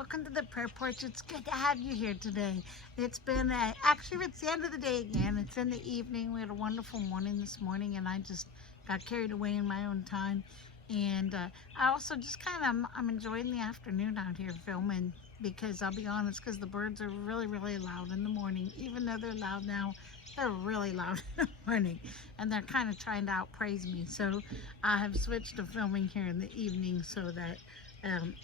welcome to the prayer porch. It's good to have you here today. It's been actually it's the end of the day again. It's in the evening. We had a wonderful morning this morning, and I just got carried away in my own time. And I also just I'm enjoying the afternoon out here filming, because I'll be honest, because the birds are really loud in the morning. Even though they're loud now, they're really loud in the morning, and they're kind of trying to outpraise me. So I have switched to filming here in the evening so that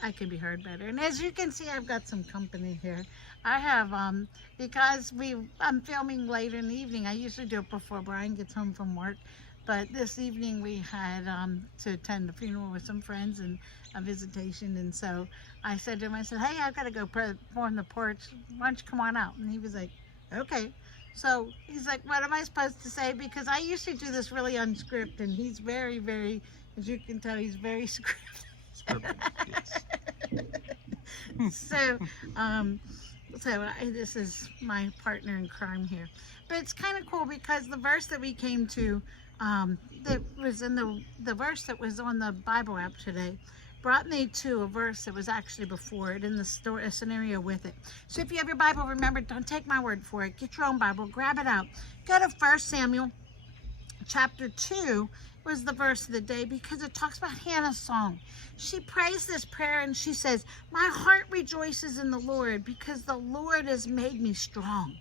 I can be heard better. And as you can see, I've got some company here. I have, because I'm filming later in the evening. I usually do it before Brian gets home from work. But this evening we had to attend a funeral with some friends and a visitation. And so I said to him, I said, hey, I've got to go perform the porch. Why don't you come on out? And he was like, okay. So he's like, what am I supposed to say? Because I usually do this really unscripted, and he's very, as you can tell, he's very scripted. Yes. This is my partner in crime here. But it's kind of cool because the verse that we came to, that was in the verse that was on the Bible app today, brought me to a verse that was actually before it in the story, a scenario with it. So if you have your Bible, remember, don't take my word for it. Get your own Bible, grab it out. Go to 1 Samuel chapter 2 was the verse of the day, because it talks about Hannah's song. She prays this prayer and she says, my heart rejoices in the Lord because the Lord has made me strong.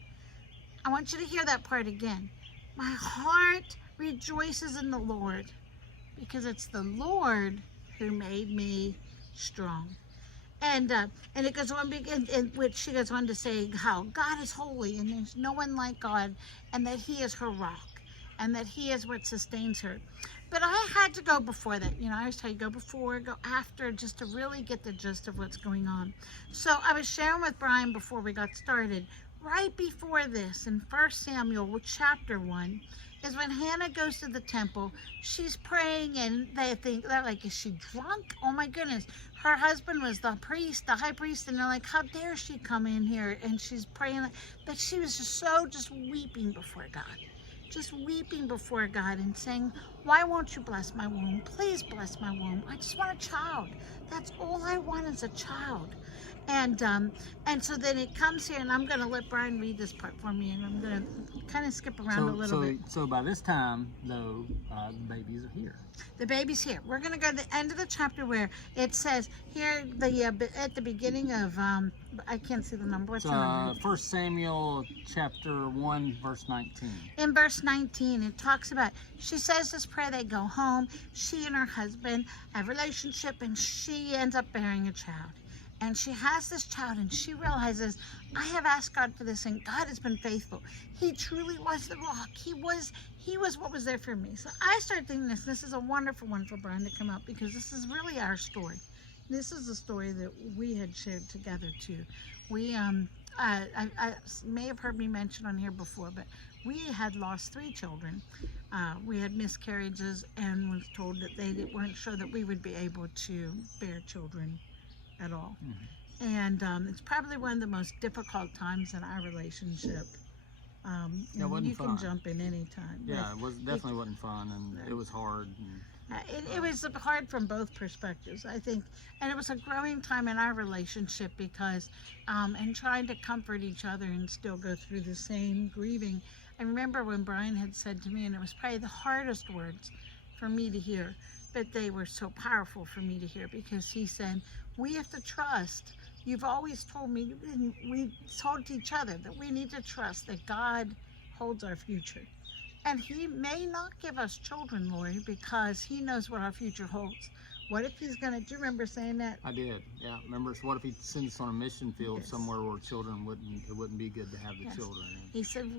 I want you to hear that part again. My heart rejoices in the Lord because it's the Lord who made me strong. And it goes on, in which she goes on to say how God is holy and there's no one like God, and that He is her rock, and that He is what sustains her. But I had to go before that. You know, I always tell you, go before, go after, just to really get the gist of what's going on. So I was sharing with Brian before we got started, right before this, in 1 Samuel chapter 1, is when Hannah goes to the temple. She's praying, and they're like, is she drunk? Oh my goodness. Her husband was the priest, the high priest, and they're like, how dare she come in here? And she's praying, but she was just weeping before God. Just weeping before God and saying, why won't you bless my womb? Please bless my womb. I just want a child. That's all I want, is a child. And so then it comes here, and I'm going to let Brian read this part for me, and I'm going to kind of skip around a little bit. So by this time, though, the babies are here. The baby's here. We're going to go to the end of the chapter where it says here, at the beginning of, I can't see the number. What's the number? 1 Samuel chapter 1, verse 19. In verse 19, it talks about, she says this prayer, they go home, she and her husband have a relationship, and she ends up bearing a child. And she has this child, and she realizes, I have asked God for this, and God has been faithful. He truly was the rock. He was what was there for me. So I started thinking this is a wonderful one for Brian to come out, because this is really our story. This is a story that we had shared together too. We, I may have heard me mention on here before, but we had lost 3 children. We had miscarriages and was told that they weren't sure that we would be able to bear children at all. Mm-hmm. And it's probably one of the most difficult times in our relationship. It wasn't you fun. can jump in any time. Yeah, it definitely wasn't fun, and it was hard. It was hard from both perspectives, I think, and it was a growing time in our relationship because, and trying to comfort each other and still go through the same grieving. I remember when Brian had said to me, and it was probably the hardest words for me to hear, but they were so powerful for me to hear, because he said, we have to trust. You've always told me, and we told each other, that we need to trust that God holds our future. And He may not give us children, Lori, because He knows what our future holds. What if He's going to, do you remember saying that? I did, yeah. Remember, so what if He sends us on a mission field somewhere where children wouldn't be good to have the children? He said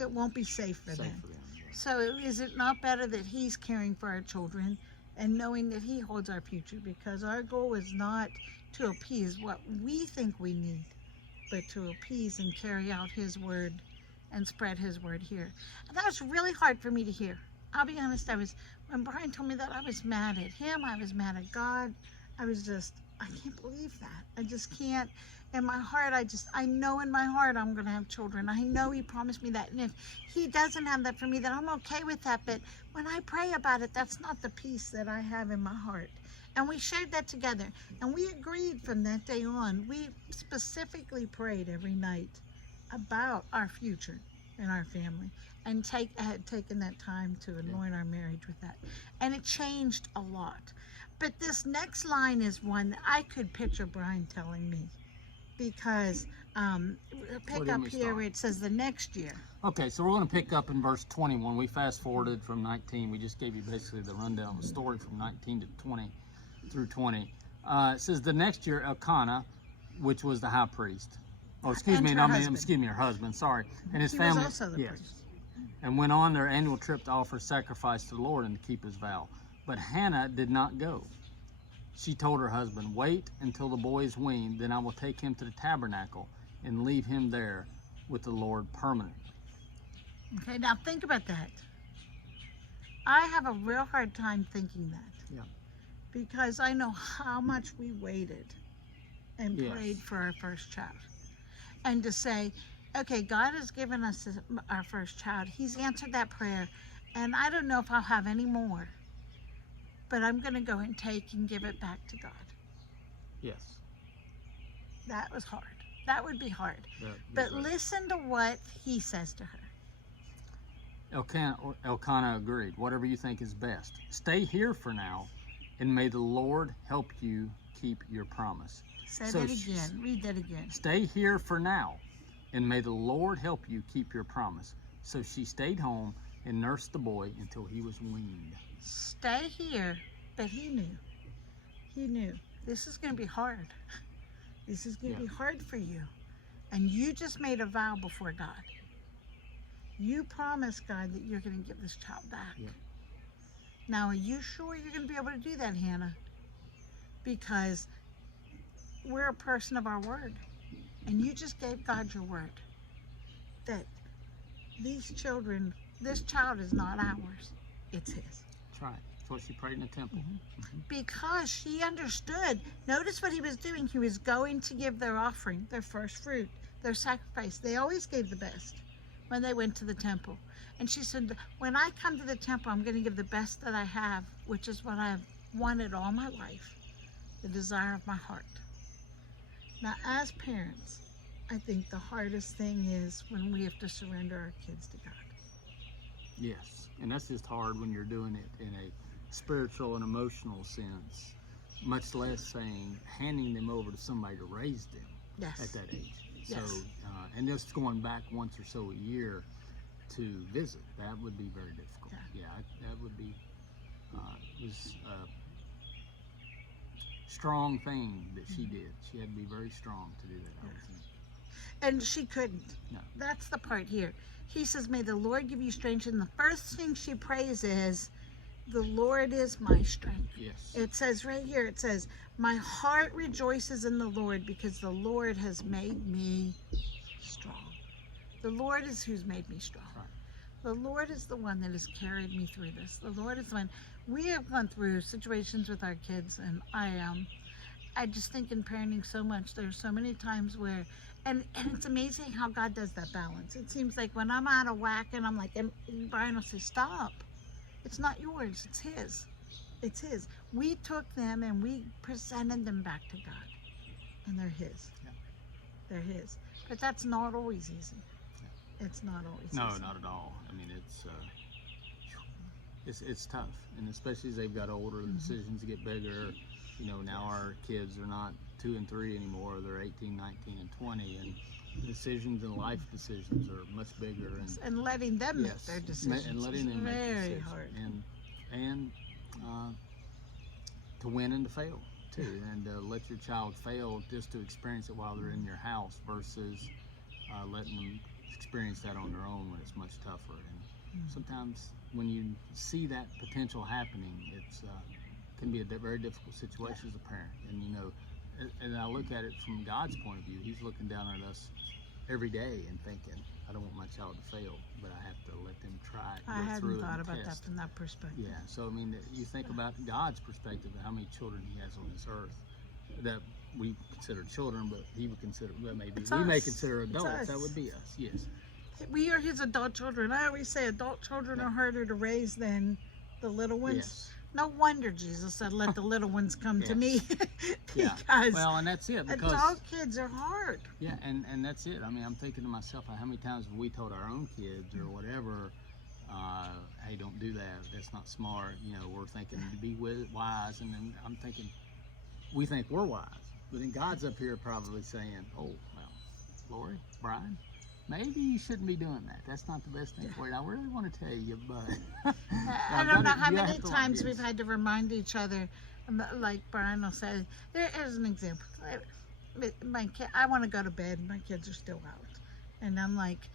it won't be safe for them. Yeah. So is it not better that He's caring for our children and knowing that He holds our future? Because our goal is not to appease what we think we need, but to appease and carry out His word and spread His word here. And that was really hard for me to hear. I'll be honest, when Brian told me that, I was mad at him, I was mad at God. I can't believe that. I just can't. In my heart, I know in my heart I'm going to have children. I know He promised me that. And if He doesn't have that for me, then I'm okay with that. But when I pray about it, that's not the peace that I have in my heart. And we shared that together. And we agreed from that day on, we specifically prayed every night about our future and our family, and had taken that time to anoint our marriage with that. And it changed a lot. But this next line is one that I could picture Brian telling me, because pick up here where it says the next year. Okay, so we're going to pick up in verse 21. We fast forwarded from 19. We just gave you basically the rundown of the story from 19 to 20 through 20. It says the next year Elkanah, which was the high priest, excuse me, her husband, sorry, and his family, was also the priest. And went on their annual trip to offer sacrifice to the Lord and to keep his vow. But Hannah did not go. She told her husband, "Wait until the boy is weaned, then I will take him to the tabernacle and leave him there with the Lord permanently." Okay, now think about that. I have a real hard time thinking that. Yeah. Because I know how much we waited and prayed for our first child. And to say, okay, God has given us our first child. He's answered that prayer. And I don't know if I'll have any more. But I'm going to go and take and give it back to God. Yes. That was hard. That would be hard. But listen to what he says to her. Elkanah agreed. "Whatever you think is best. Stay here for now, and may the Lord help you keep your promise." Say that again. Read that again. "Stay here for now, and may the Lord help you keep your promise." So she stayed home and nursed the boy until he was weaned. Stay here, but he knew. He knew. This is going to be hard. This is going to be hard for you. And you just made a vow before God. You promised God that you're going to give this child back. Yeah. Now, are you sure you're going to be able to do that, Hannah? Because we're a person of our word. And you just gave God your word that this child is not ours. It's his. That's right. That's what she prayed in the temple. Because she understood. Notice what he was doing. He was going to give their offering, their first fruit, their sacrifice. They always gave the best when they went to the temple. And she said, when I come to the temple, I'm going to give the best that I have, which is what I've wanted all my life, the desire of my heart. Now, as parents, I think the hardest thing is when we have to surrender our kids to God. Yes, and that's just hard when you're doing it in a spiritual and emotional sense, much less handing them over to somebody to raise them at that age. Yes. So, and just going back once or so a year to visit, that would be very difficult. Yeah, that would be, was a strong thing that she did. She had to be very strong to do that. And she couldn't. No. That's the part here. He says, may the Lord give you strength. And the first thing she prays is, the Lord is my strength. Yes. It says right here, it says, my heart rejoices in the Lord because the Lord has made me strong. The Lord is who's made me strong. Right. The Lord is the one that has carried me through this. The Lord is the one. We have gone through situations with our kids, and I just think in parenting so much, there's so many times where, and it's amazing how God does that balance. It seems like when I'm out of whack and I'm like, and Brian will say, stop. It's not yours, it's his. It's his. We took them and we presented them back to God, and they're his. Yeah. They're his. But that's not always easy. Yeah. It's not always easy. No, not at all. I mean, it's tough, and especially as they've got older, the decisions get bigger. You know, now our kids are not 2 and 3 anymore. They're 18, 19, and 20, and decisions and life decisions are much bigger. And letting them make their decisions. And letting them make decisions. Very hard. And to win and to fail too, and let your child fail just to experience it while they're in your house versus letting them experience that on their own when it's much tougher. And sometimes when you see that potential happening, it's can be a very difficult situation as a parent. And you know, and I look at it from God's point of view. He's looking down at us every day and thinking, I don't want my child to fail, but I have to let them try it. I hadn't thought about that from that perspective. Yeah, so I mean, you think about God's perspective of how many children He has on this earth that we consider children, but He would consider, well, maybe we may consider adults. That would be us, yes. We are His adult children. I always say adult children are harder to raise than the little ones. Yes. No wonder Jesus said, "Let the little ones come to Yes. me," Yeah. because Well, and that's it because adult kids are hard. yeah, and that's it. I mean, I'm thinking to myself, how many times have we told our own kids or whatever, hey, don't do that. That's not smart. You know, we're thinking to be wise, and then I'm thinking we think we're wise, but then God's up here probably saying, oh, well, Lori, Brian, maybe you shouldn't be doing that. That's not the best thing for you. I really want to tell you, but I don't know how many times we've had to remind each other. Like Brian will say, here's an example. My kid, I want to go to bed. My kids are still out, and I'm like,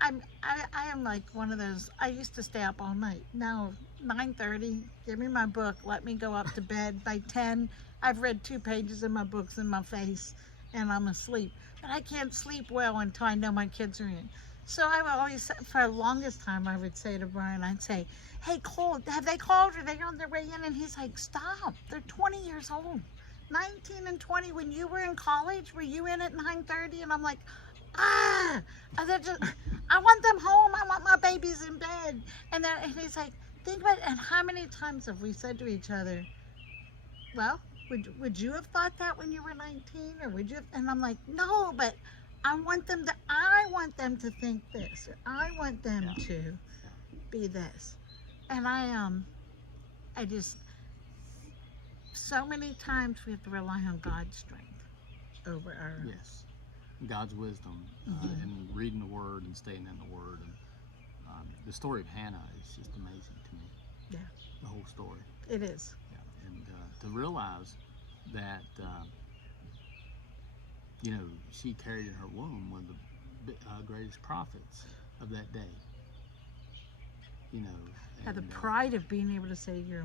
I am like one of those. I used to stay up all night. Now 9:30, give me my book. Let me go up to bed. By 10, I've read 2 pages of my books in my face, and I'm asleep. But I can't sleep well until I know my kids are in. So I would always, for the longest time, I would say to Brian, I'd say, "Hey, Cole, have they called? Are they on their way in?" And he's like, "Stop! They're 20 years old." 19 and 20. When you were in college, were you in at 9:30? And I'm like, ah, they're just, I want them home. I want my babies in bed. And he's like, think about it. And how many times have we said to each other, well, would you have thought that when you were 19, or would you have? And I'm like, no, but I want them to think this. Or I want them to be this. And I just, so many times we have to rely on God's strength over our. Yes, God's wisdom and reading the Word and staying in the Word. And the story of Hannah is just amazing to me. Yeah. The whole story. It is. Yeah. And to realize that, you know, she carried in her womb one of the greatest prophets of that day. You know. Had the pride of being able to say you're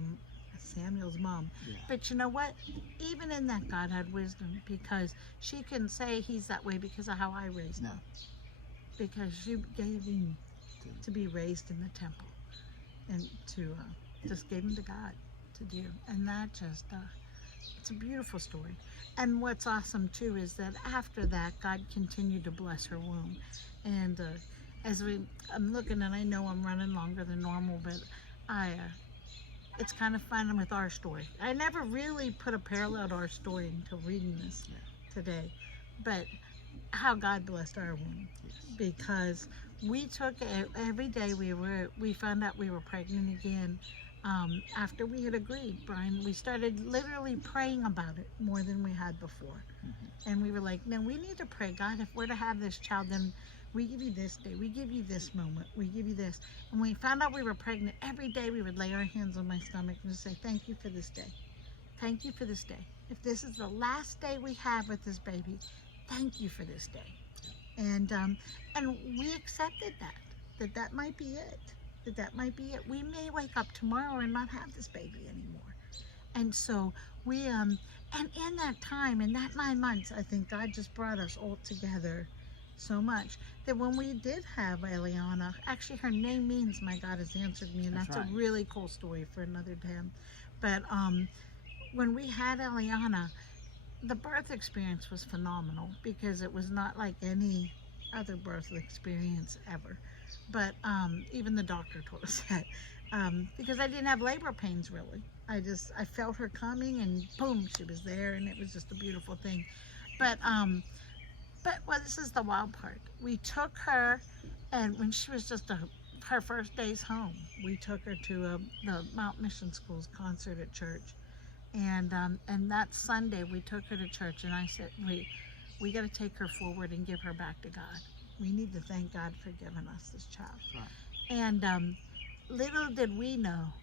Samuel's mom. Yeah. But you know what? Even in that, God had wisdom, because she can say he's that way because of how I raised him. Because she gave him to be raised in the temple, and to just gave him to God to do. And that just, it's a beautiful story. And what's awesome too is that after that, God continued to bless her womb. And I'm looking, and I know I'm running longer than normal, but it's kind of fun with our story. I never really put a parallel to our story until reading this today, but how God blessed our womb, because we took every day we found out we were pregnant again. After we had agreed, Brian, we started literally praying about it more than we had before. And we were like, no, we need to pray, God, if we're to have this child, then we give you this day, we give you this moment, we give you this. And when we found out we were pregnant, every day we would lay our hands on my stomach and just say, thank you for this day. Thank you for this day. If this is the last day we have with this baby, thank you for this day. And we accepted that might be it. That might be it. We may wake up tomorrow and not have this baby anymore. And so we, and in that time, in that 9 months, I think God just brought us all together so much that when we did have Eliana, actually her name means my God has answered me, and that's right. A really cool story for another time. But when we had Eliana, the birth experience was phenomenal, because it was not like any other birth experience ever. But even the doctor told us that, because I didn't have labor pains really. I felt her coming, and boom, she was there, and it was just a beautiful thing. But well, this is the wild part. We took her, and when she was just her first days home, we took her to the Mount Mission School's concert at church. And that Sunday we took her to church, and I said, we got to take her forward and give her back to God. We need to thank God for giving us this child. Right. And little did we know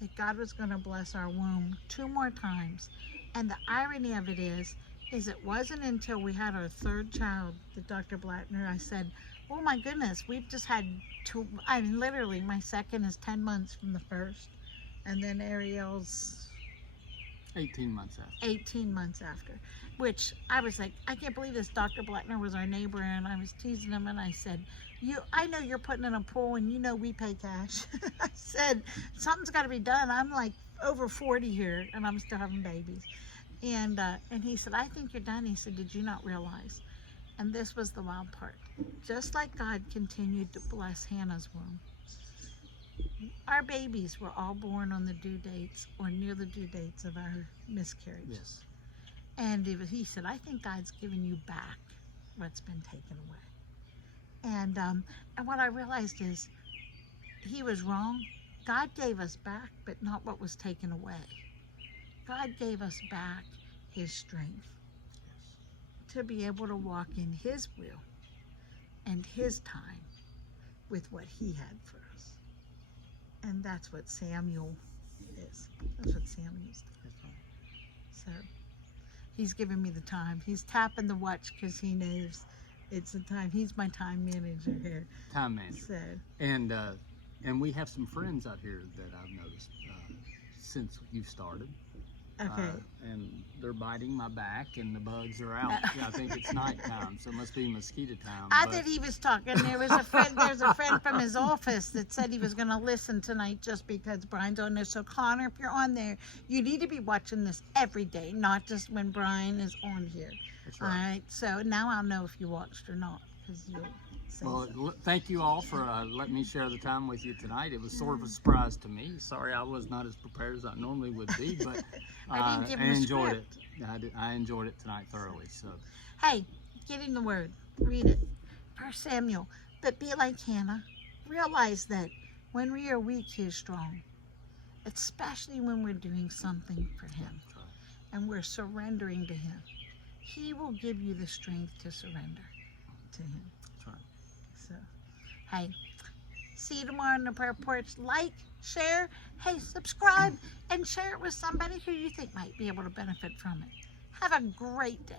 that God was going to bless our womb 2 more times. And the irony of it is it wasn't until we had our 3rd child that Dr. Blattner, I said, oh my goodness, we've just had 2, I mean, literally my second is 10 months from the first, and then Ariel's 18 months after. 18 months after, which I was like, I can't believe this. Dr. Blattner was our neighbor, and I was teasing him, and I said, I know you're putting in a pool, and you know we pay cash. I said, something's got to be done. I'm like over 40 here, and I'm still having babies. And he said, I think you're done. He said, did you not realize? And this was the wild part. Just like God continued to bless Hannah's womb, our babies were all born on the due dates or near the due dates of our miscarriage. Yes. And he said, I think God's given you back what's been taken away. And what I realized is he was wrong. God gave us back, but not what was taken away. God gave us back his strength to be able to walk in his will and his time with what he had for us. And that's what Samuel is. That's what Samuel's doing. So he's giving me the time. He's tapping the watch because he knows it's the time. He's my time manager here. Time manager. So, and we have some friends out here that I've noticed since you've started. okay. And they're biting my back, and the bugs are out. Yeah, I think it's nighttime, so it must be mosquito time. I thought he was talking. There was a friend. There's a friend from his office that said he was going to listen tonight just because Brian's on there. So Connor, if you're on there, you need to be watching this every day, not just when Brian is on here. That's All right. right. So now I'll know if you watched or not because you'll say so. Well, thank you all for letting me share the time with you tonight. It was sort of a surprise to me. Sorry I was not as prepared as I normally would be, but I didn't give him a enjoyed script. it. I enjoyed it tonight thoroughly. So Hey, get in the Word. Read it. 1 Samuel. But be like Hannah. Realize that when we are weak, He is strong. Especially when we're doing something for Him that's right. and we're surrendering to Him. He will give you the strength to surrender to Him. That's right. So, hey, see you tomorrow on the prayer porch. Like, share, hey, subscribe, and share it with somebody who you think might be able to benefit from it. Have a great day.